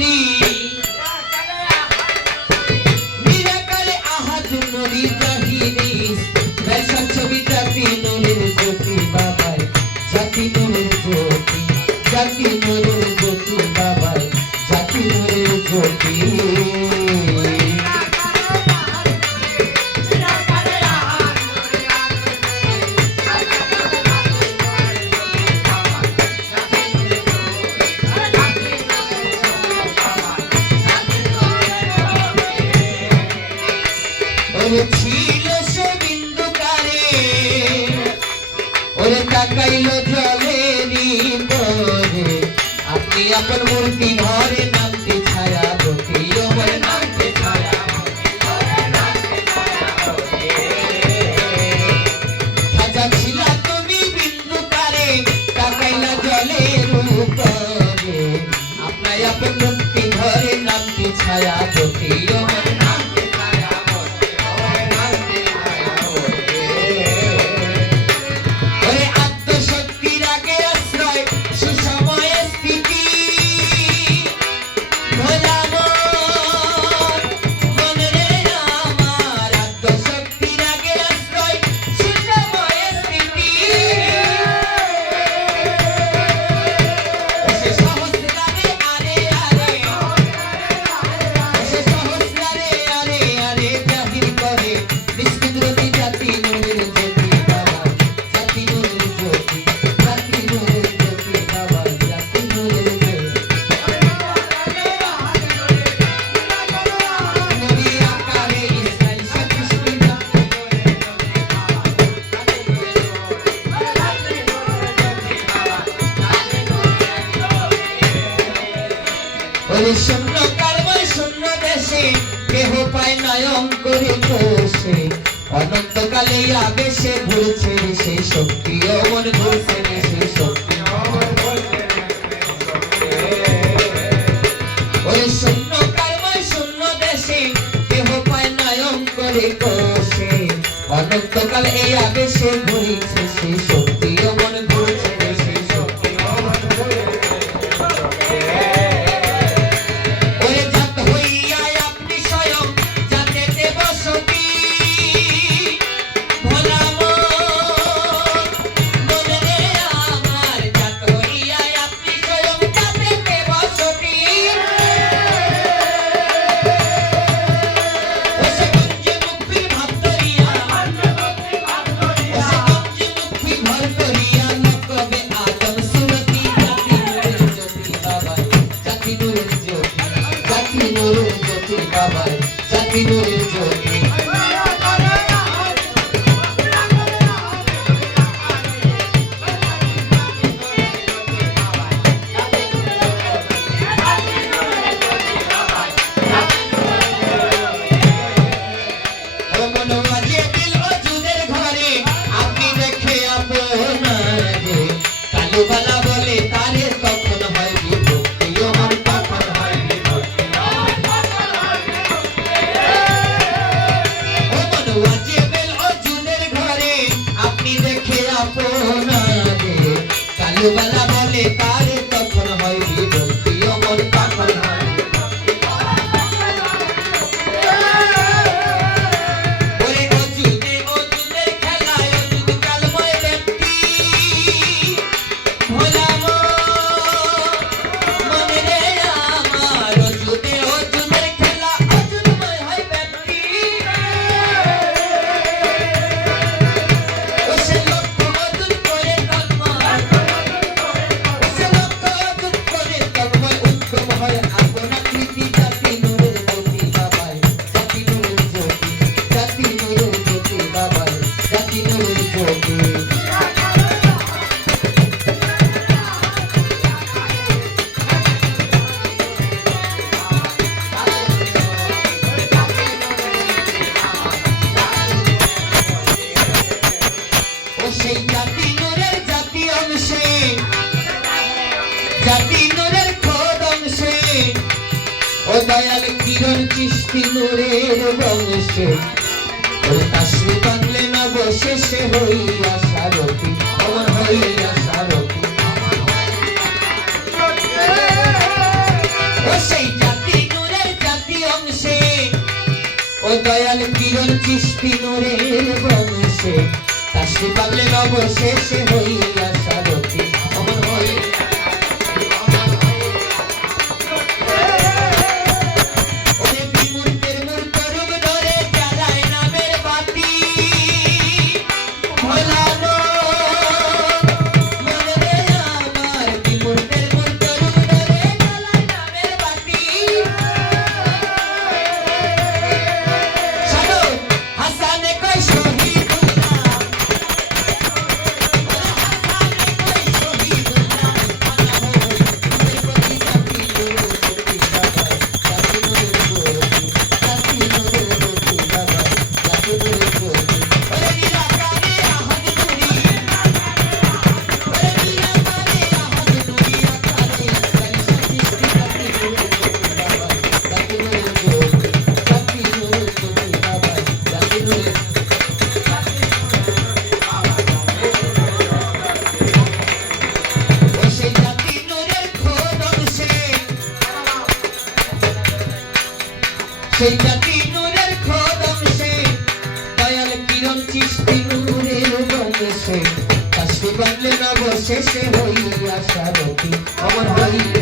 নুরি নিরাকারে আহাদ নুরি জাহিরিস বেশার ছবি জাতি নুরের জ্যোতি বাবাই জাতি নুরের জ্যোতি জাতি নুরের জ্যোতি বাবাই জাতি নুরের জ্যোতি ছিল সে বিন্দুকারে ওরে তাকাইলো জলেরই পরে আপনি আপন মূর্তি ঘরে নামতে ছায়া বটি ওরে নামতে ছায়া খাজা ছিলা তুমি বিন্দুকারে তাকাইলা জলের উপরে আপনি আপন মূর্তি ঘরে নামতে ছায়া বটি ওরে নামতে ছায়া শূন্য কারবাই শূন্য দেশে কেহ পায় নয়ন করে বসে অনন্তকালে আবেশে ঘুরছে সে শক্তি অমর ঘুরছে সে শক্তি ওই শূন্য কারবাই শূন্য দেশে কেহ পায় নয়ন করে বসে অনন্তকালে এই আবেশে ঘুরছে সে শক্তি অমর ঘুরছে সে শক্তি জাতি নুরের জ্যোতি আপনি দেখে আপনারে কালুবালা বলে তারে তখন হয় বিভক্তি আমার তখন হয় বিভক্তি আপনি দেখে আপনারে কালুবালা বলে তারে তখন হয় বিভক্তি অমর তখন হয় জাতি নূরের খোদ অংশে ও দয়াল কিরণ চিশতি নূরের বংশে ও তাসরি বাংলে না বসে সে হইয়া সারথি অমর হইয়া সারথি ও সেই দয়াল কিরণ চিস্তি নূরের বংশে তাসি পাগলে অবশেষে হইয়া সারথি অমর হইয়া সেই জাতি নূরের খোদমসে দয়াল কিরণ চিস্তি নূরের বংশে তাসি বাংলে নবশেষে হইয়া সারথি অমর হইয়া